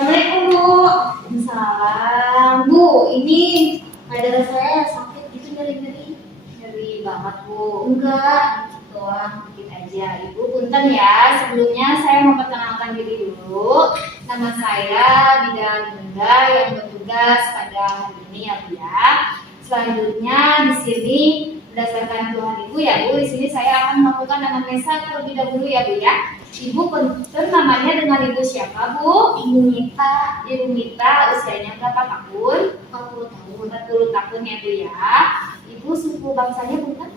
Assalamualaikum Bu. Waalaikumsalam. Bu, ini payudara saya sakit gitu nyeri-nyeri. Nyeri banget Bu. Enggak, doang. Dikit aja. Ibu punten ya. Sebelumnya saya memperkenalkan diri dulu. Nama saya Bidan Bunda yang bertugas pada hari ini ya Bu ya. Selanjutnya di sini berdasarkan keluhan Ibu ya Bu, di sini saya akan melakukan anamnesa terlebih dahulu ya Bu ya. Ibu punten namanya dengan Ibu siapa Bu? Ibu Mita, Ibu Mita, usianya berapa tahun? 40 tahun. 40 tahun ya Bu ya. Ibu suku bangsanya bukan?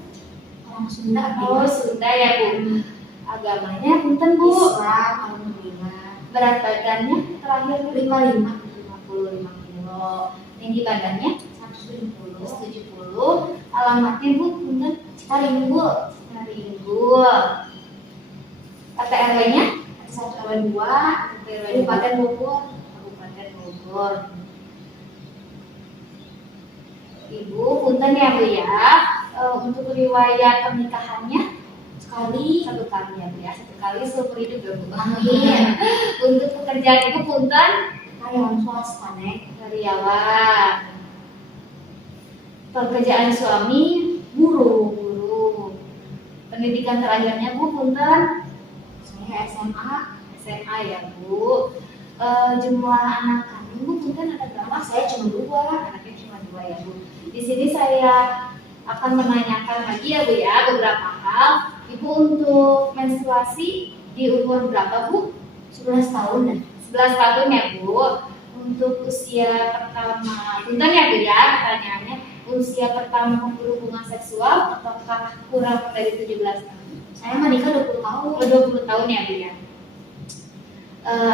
Orang Sunda. Oh, Sunda ya Bu. Agamanya punten Bu. Islam, alhamdulillah. Berat badannya terakhir 55, 55 kilo. Tinggi badannya 170. 170. Alamatnya Bu punten? Citaring, Bu. Ringgul. KT RW-nya? Ada 1 RW 2, Kabupaten Bogor. Kabupaten Bogor. Ibu punten ya Bu ya. Untuk riwayat pernikahannya Sekali. satu kali ya Bu ya. Satu kali seumur hidup ya Bu. Amin. Untuk pekerjaan Ibu punten Karyawan swasta, Nek. karyawan. Pekerjaan suami Guru. guru. Pendidikan terakhirnya Bu punten Saya SMA. SMA ya Bu. Jumlah anak kandung Bu punten ada berapa? Saya cuma 2. Anaknya cuma 2 ya Bu. Di sini saya akan menanyakan lagi ya Bu ya beberapa hal. Ibu untuk menstruasi di umur berapa Bu? 11 tahun dah. 11 tahun ya Bu. Untuk usia pertama, punten ya Bu ya pertanyaannya, usia pertama berhubungan seksual apakah kurang dari 17 tahun? Saya menikah 20 tahun. Oh, 20 tahun ya Bu ya.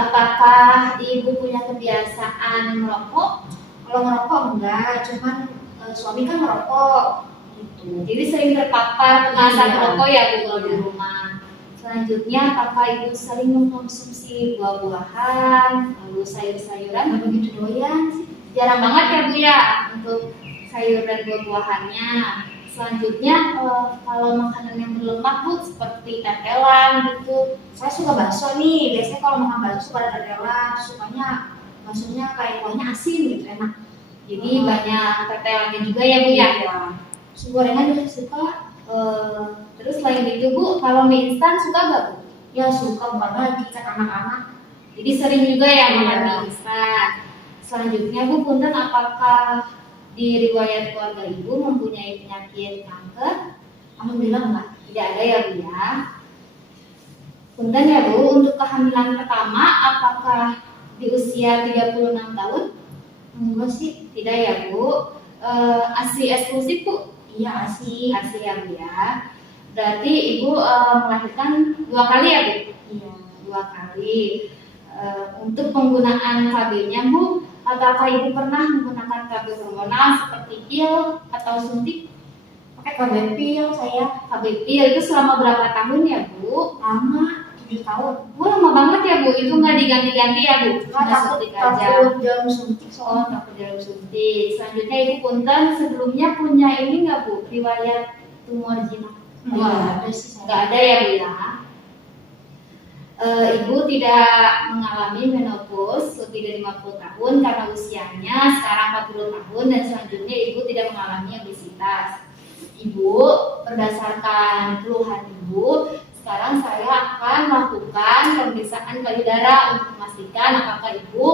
Apakah Ibu punya kebiasaan merokok? Kalau ngerokok enggak, cuman suami kan merokok gitu. Jadi sering terpapar kemasan Iya. rokok ya Bu kalau di Iya. rumah. Selanjutnya, apakah Ibu sering mengkonsumsi buah-buahan, lalu sayur-sayuran? Nggak begitu doyan sih. Jarang banget ya Bu ya untuk sayur dan buah-buahannya. Selanjutnya, kalau makanan yang berlemak Bu seperti tetelan gitu. Saya suka bakso nih. Biasanya kalau makan bakso suka ada tetelan, sukanya baksonya kayak kuahnya asin gitu, enak. Jadi banyak tetelannya juga ya Bu ya. Terus gorengan juga suka. Terus selain itu Bu, kalau mie instan suka nggak Bu? Ya suka, bukan lagi kan anak-anak. Jadi sering juga ya makan Iya. mie instan. Selanjutnya Bu punten, apakah di riwayat keluarga Ibu mempunyai penyakit kanker? Alhamdulillah enggak. Tidak ada ya Bu ya. Punten ya Bu, untuk kehamilan pertama apakah di usia 36 tahun? Enggak sih. Tidak ya Bu. ASI eksklusif Bu? Iya sih. ASI ya Bu ya. Berarti Ibu melahirkan 2 kali ya Bu? Iya. 2 kali. Untuk penggunaan KB-nya Bu, apakah Ibu pernah menggunakan KB hormonal seperti pil atau suntik? Pakai KB pil saya. KB pil itu selama berapa tahun ya Bu? Lama, 7 tahun. Wah, lama banget ya Bu, itu nggak diganti-ganti ya Bu? Nggak, Suntik aja. takut jarum suntik Oh, soalnya. takut jarum suntik. Selanjutnya Ibu punten, sebelumnya punya ini nggak Bu, riwayat tumor jinak? Enggak ada sih saya. Nggak ada ya Bu ya. Ibu tidak mengalami menopause lebih dari 50 tahun karena usianya sekarang 40 tahun dan selanjutnya Ibu tidak mengalami obesitas. Ibu, berdasarkan keluhan Ibu, sekarang saya akan melakukan pemeriksaan payudara untuk memastikan apakah Ibu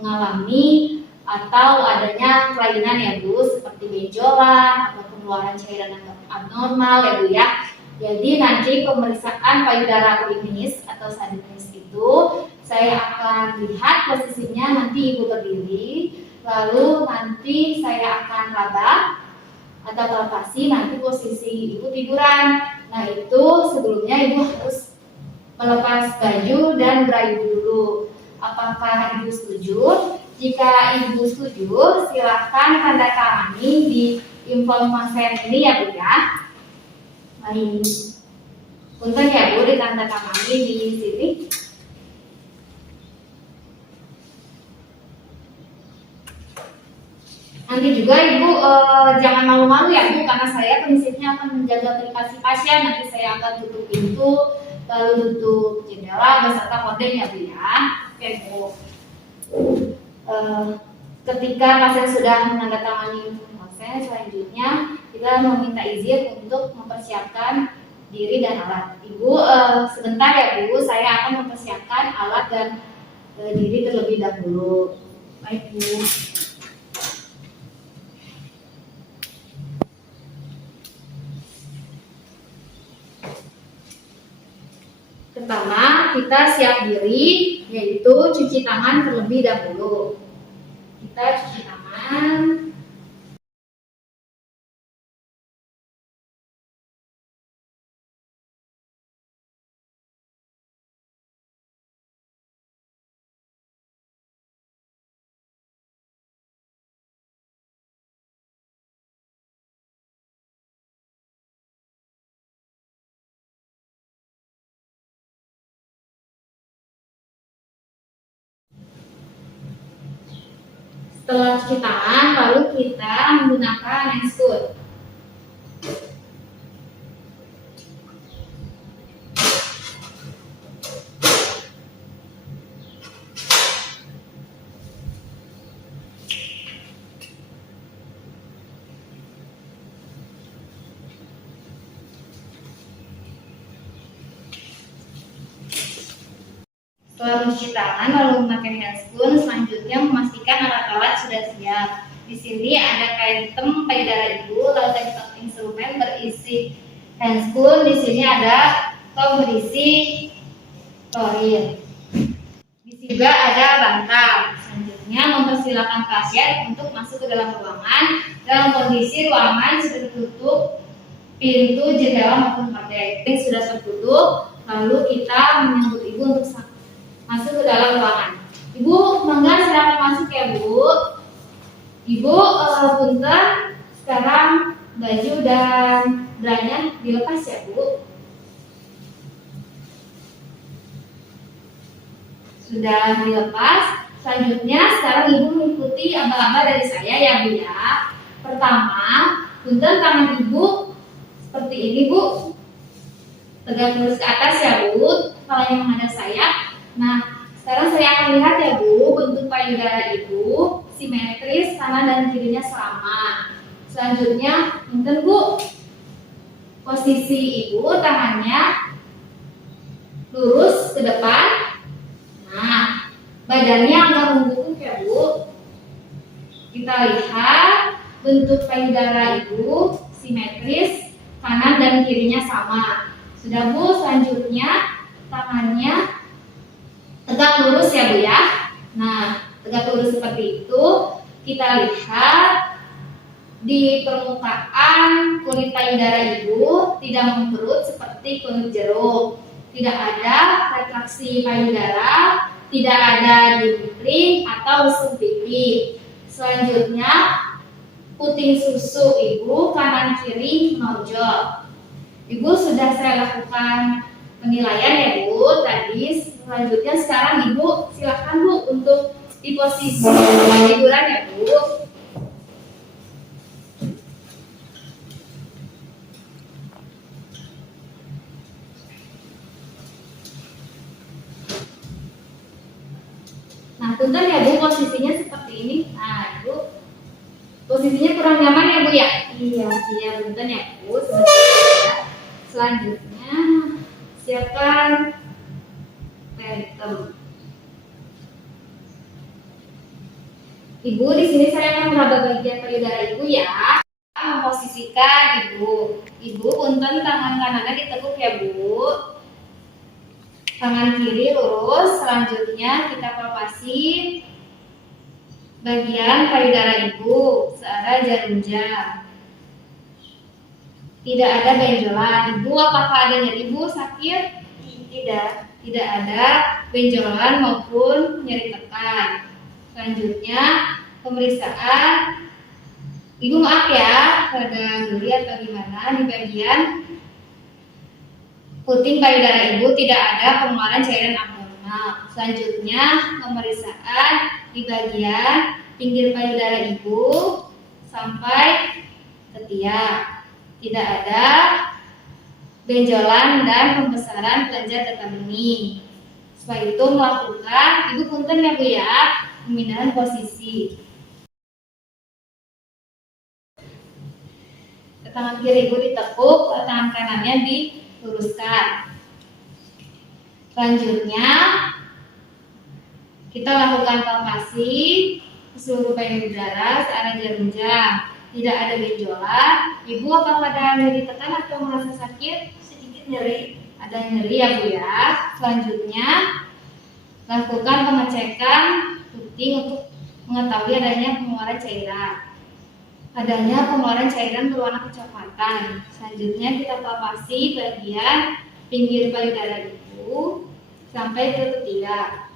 mengalami atau adanya kelainan ya Bu, seperti benjolan atau pengeluaran cairan yang abnormal ya Bu ya. Jadi nanti pemeriksaan payudara klinis atau klinis itu saya akan lihat posisinya, nanti Ibu berdiri, lalu nanti saya akan raba atau palpasi, nanti posisi Ibu tiduran. Nah itu sebelumnya Ibu harus melepas baju dan berayu dulu. Apakah Ibu setuju? Jika Ibu setuju, silahkan tanda tangani di inform konsen ini ya Bu ya. Baik. Punten ya Bu, ditandatangani di sini. Nanti juga Ibu jangan malu-malu ya Bu, karena saya prinsipnya akan menjaga privasi pasien. Nanti saya akan tutup pintu, lalu tutup jendela beserta korden ya Bu ya. Oke, Bu. Ketika pasien sudah menandatangani konsen, selanjutnya kita meminta izin untuk mempersiapkan diri dan alat. Ibu, sebentar ya Bu, saya akan mempersiapkan alat dan diri terlebih dahulu. Baik Bu. Pertama, kita siap diri, yaitu cuci tangan terlebih dahulu. Kita cuci tangan. Setelah cuci tangan, lalu kita menggunakan hand scoot. Setelah mencuci tangan lalu memakai handscoon, selanjutnya memastikan alat-alat sudah siap. Di sini ada kain hitam payudara ibu, lalu ada instrumen berisi handscoon. Di sini ada tong berisi klorin. Di sini juga ada bantal. Selanjutnya mempersilakan pasien untuk masuk ke dalam ruangan. Dalam kondisi ruangan sudah tertutup pintu, jendela maupun gorden. Ini sudah tertutup, lalu kita menyambut ibu untuk masuk ke dalam ruangan. Ibu, mangga silakan masuk ya Bu. Ibu, punten, sekarang baju dan branya dilepas ya Bu. Sudah dilepas. Selanjutnya sekarang Ibu mengikuti aba-aba dari saya ya Bu ya. Pertama, punten tangan Ibu seperti ini Bu. Tegak lurus ke atas ya Bu. Kepalanya menghadap saya. Nah, sekarang saya akan lihat ya Bu, bentuk payudara Ibu simetris, kanan dan kirinya sama. Selanjutnya, punten Bu, posisi Ibu tangannya lurus ke depan. Nah, badannya agak membungkuk ya Bu. Kita lihat bentuk payudara Ibu simetris, kanan dan kirinya sama. Sudah Bu, selanjutnya tangannya tegak lurus ya Bu ya. Nah, tegak lurus seperti itu. Kita lihat di permukaan kulit payudara Ibu tidak mengkerut seperti kulit jeruk. Tidak ada retraksi payudara, tidak ada dimpling atau lesung pipi. Selanjutnya, puting susu Ibu kanan kiri menonjol. Ibu sudah saya lakukan penilaian ya Bu tadi. Selanjutnya sekarang Ibu silakan Bu untuk di posisi tiduran ya Bu. Nah, punten ya Bu, posisinya seperti ini. Nah, Ibu posisinya kurang nyaman ya Bu ya? Iya, punten ya Bu. Selanjutnya siapkan hitam. Ibu, di sini saya akan meraba bagian payudara Ibu ya. Memposisikan Ibu. Ibu, punten tangan kanannya ditekuk ya Bu. Tangan kiri lurus. Selanjutnya kita palpasi bagian payudara Ibu searah jarum jam. Tidak ada benjolan. Ibu, apakah ada nyeri Ibu sakit? Tidak ada benjolan maupun nyeri tekan. Selanjutnya pemeriksaan. Ibu maaf ya, ada geli atau gimana di bagian puting payudara Ibu tidak ada pengeluaran cairan abnormal. Selanjutnya pemeriksaan di bagian pinggir payudara Ibu sampai ketiak. Tidak ada benjolan dan pembesaran kelenjar getah bening. Setelah itu melakukan, ibu punten ya Bu ya, pemindahan posisi. Tangan kiri ibu ditekuk, tangan kanannya diluruskan. Selanjutnya kita lakukan palpasi ke seluruh payudara searah jarum jam. Tidak ada benjolan. Ibu apakah ada nyeri tekan atau merasa sakit? Sedikit nyeri. Ada nyeri ya Bu ya. Selanjutnya lakukan pengecekan rutin untuk mengetahui adanya pengeluaran cairan. Adanya pengeluaran cairan berwarna kecoklatan. Selanjutnya kita palpasi bagian pinggir payudara ibu sampai ke ketiak.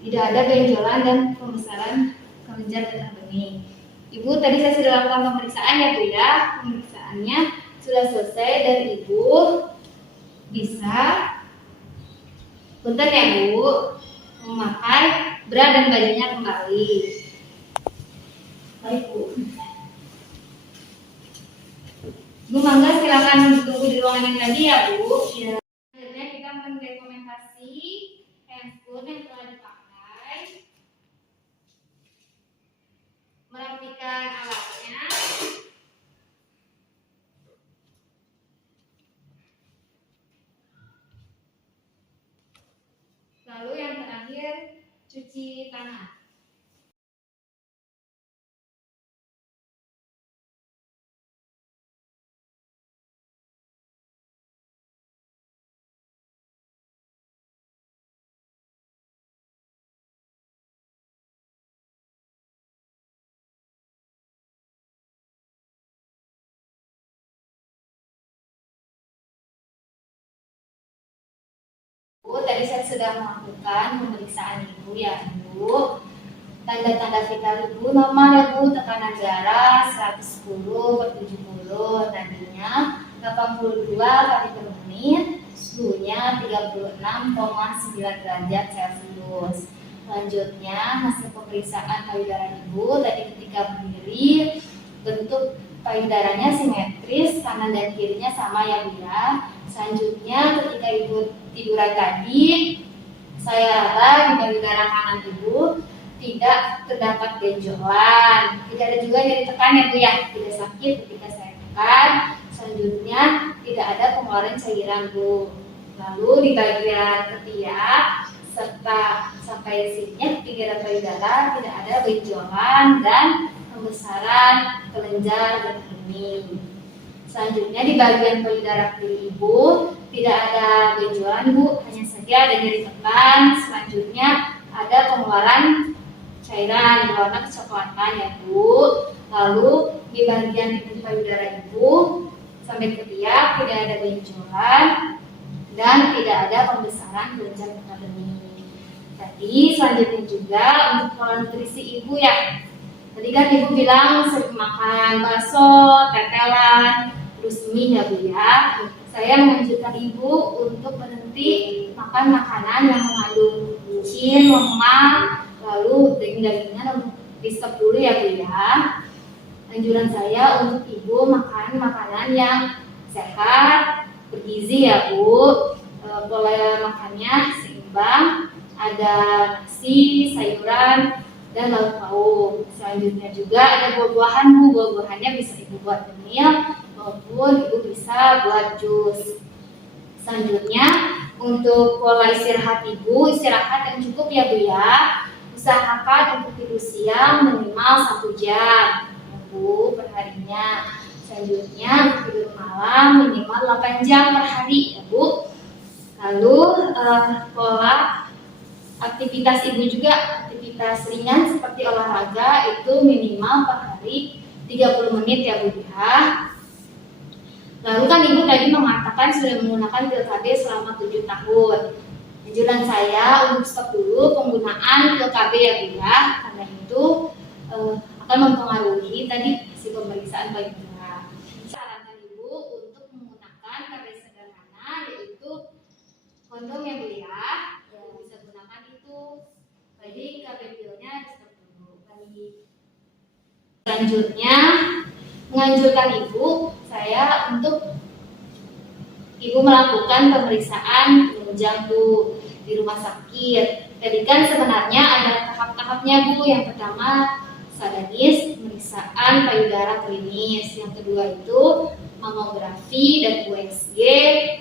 Tidak ada benjolan dan pembesaran kelenjar getah bening. Ibu tadi saya sudah lakukan pemeriksaan ya Bu ya. Pemeriksaannya sudah selesai dan ibu bisa punten ya Bu memakai bra dan bajunya kembali. Baik Bu. Bu mangga silakan ditunggu di ruangan yang tadi ya Bu. Ya. Selanjutnya kita mendokumentasi handphone yang telah dipakai, merapikan alatnya, lalu yang terakhir cuci tangan. Bu, tadi saya sudah melakukan pemeriksaan ibu ya Bu. Tanda-tanda vital ibu normal ya Bu, tekanan darah 110/70, tadinya 82 kali per menit, suhunya 36,9 derajat Celcius. Selanjutnya hasil pemeriksaan payudara ibu tadi ketika berdiri, bentuk payudaranya simetris, kanan dan kirinya sama ya Bu ya. Selanjutnya ketika ibu tiduran tadi, saya raba di payudara kanan ibu tidak terdapat benjolan, tidak ada juga nyeri tekan ya Bu ya, tidak sakit ketika saya tekan. Selanjutnya tidak ada pengeluaran cairan Bu. Lalu di bagian ketiak serta sampai sini pinggiran payudara tidak ada benjolan dan pembesaran kelenjar getah bening. Selanjutnya di bagian payudara kiri ibu tidak ada benjolan Bu, hanya saja ada nyeri tekan. Selanjutnya ada pengeluaran cairan berwarna kecoklatan ya Bu. Lalu di bagian pintu payudara ibu sampai ketiak tidak ada benjolan dan tidak ada pembesaran kelenjar getah bening. Jadi selanjutnya juga untuk pola nutrisi ibu ya. Tadi kan ibu bilang sering makan bakso, tetelan, terus mie ya Bu ya. Saya menganjurkan ibu untuk berhenti makan makanan yang mengandung micin, lemak, lalu daging-dagingnya untuk di stop dulu ya Bu ya. Anjuran saya untuk ibu makan makanan yang sehat, bergizi ya Bu. Pola makannya seimbang, ada nasi, sayuran, dan lauk pauk. Selanjutnya juga ada buah-buahan Bu. Buah-buahannya bisa ibu buat cemil maupun ibu bisa buat jus. Selanjutnya untuk pola istirahat ibu, istirahat yang cukup ya Bu ya. Usahakan untuk tidur siang minimal 1 jam ya Bu perharinya. Selanjutnya tidur malam minimal 8 jam per hari ya Bu. Lalu pola aktivitas ibu juga, aktivitas ringan seperti olahraga itu minimal per hari 30 menit ya Bu ya. Lalu kan ibu tadi mengatakan sudah menggunakan pil KB selama 7 tahun. Anjuran saya untuk stop dulu penggunaan pil KB ya Bu ya, karena itu akan mempengaruhi tadi hasil pemeriksaan payudara. Sarankan ibu untuk menggunakan KB sederhana yaitu kondom ya Bu ya. Bisa gunakan itu. Jadi KB pilnya di stop dulu. Selanjutnya menganjurkan ibu untuk ibu melakukan pemeriksaan penunjang Bu. di rumah sakit. Jadi kan sebenarnya ada tahap-tahapnya Bu. Yang pertama sadanis, pemeriksaan payudara klinis. Yang kedua itu mamografi dan USG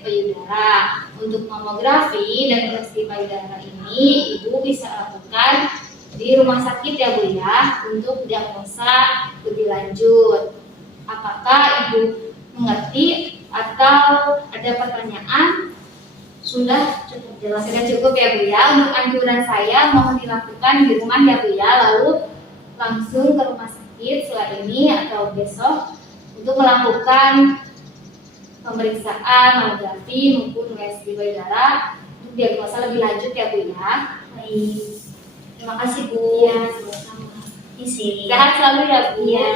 payudara. Untuk mamografi dan USG payudara ini Ibu bisa lakukan di rumah sakit ya Bu ya, untuk diagnosa lebih lanjut. Apakah Ibu mengerti atau ada pertanyaan? Sudah cukup jelas. Sudah cukup ya Bu ya. Untuk anjuran saya mohon dilakukan di rumah ya Bu ya, lalu langsung ke rumah sakit setelah ini atau besok untuk melakukan pemeriksaan mamografi maupun USG payudara untuk diagnosa lebih lanjut ya Bu ya. Baik. Terima kasih Bu. Iya, sama-sama. Isi. Sehat selalu ya Bu. Iya.